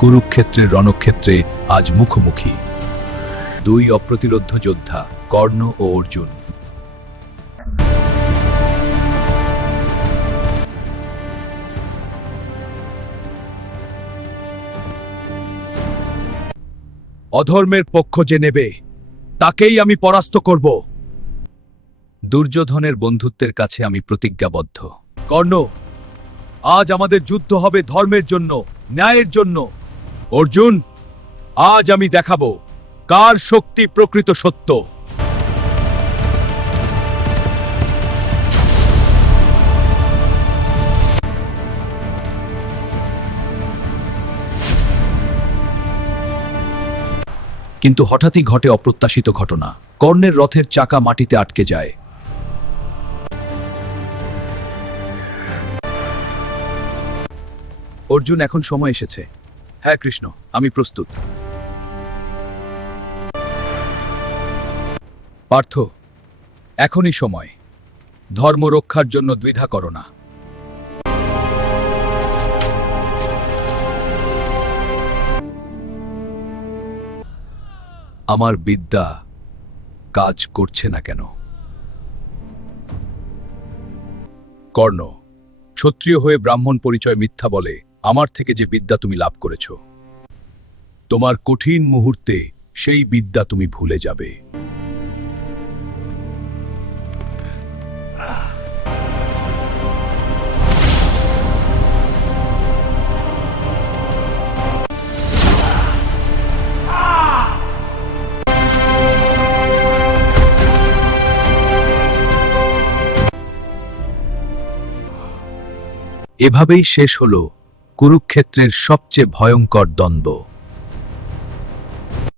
কুরুক্ষেত্রের রণক্ষেত্রে আজ মুখোমুখি দুই অপ্রতিরোধ্য যোদ্ধা, কর্ণ ও অর্জুন। অধর্মের পক্ষ যে নেবে তাকেই আমি পরাস্ত করব। দুর্যোধনের বন্ধুত্বের কাছে আমি প্রতিজ্ঞাবদ্ধ। কর্ণ, আজ আমাদের যুদ্ধ হবে ধর্মের জন্য, ন্যায়ের জন্য। অর্জুন, আজ আমি দেখাবো কার শক্তি প্রকৃত সত্য। কিন্তু হঠাৎই ঘটে অপ্রত্যাশিত ঘটনা। কর্ণের রথের চাকা মাটিতে আটকে যায়। অর্জুন, এখন সময় এসেছে। হ্যাঁ কৃষ্ণ, আমি প্রস্তুত। পার্থ, এখনই সময়। ধর্ম রক্ষার জন্য দ্বিধা করো না। আমার বিদ্যা কাজ করছে না কেন? কর্ণ, ক্ষত্রিয় হয়ে ব্রাহ্মণ পরিচয় মিথ্যা বলে আমার থেকে যে বিদ্যা তুমি লাভ করেছ, তোমার কঠিন মুহূর্তে সেই বিদ্যা তুমি ভুলে যাবে। এভাবেই শেষ হল কুরুক্ষেত্রের সবচেয়ে ভয়ঙ্কর দ্বন্দ্ব।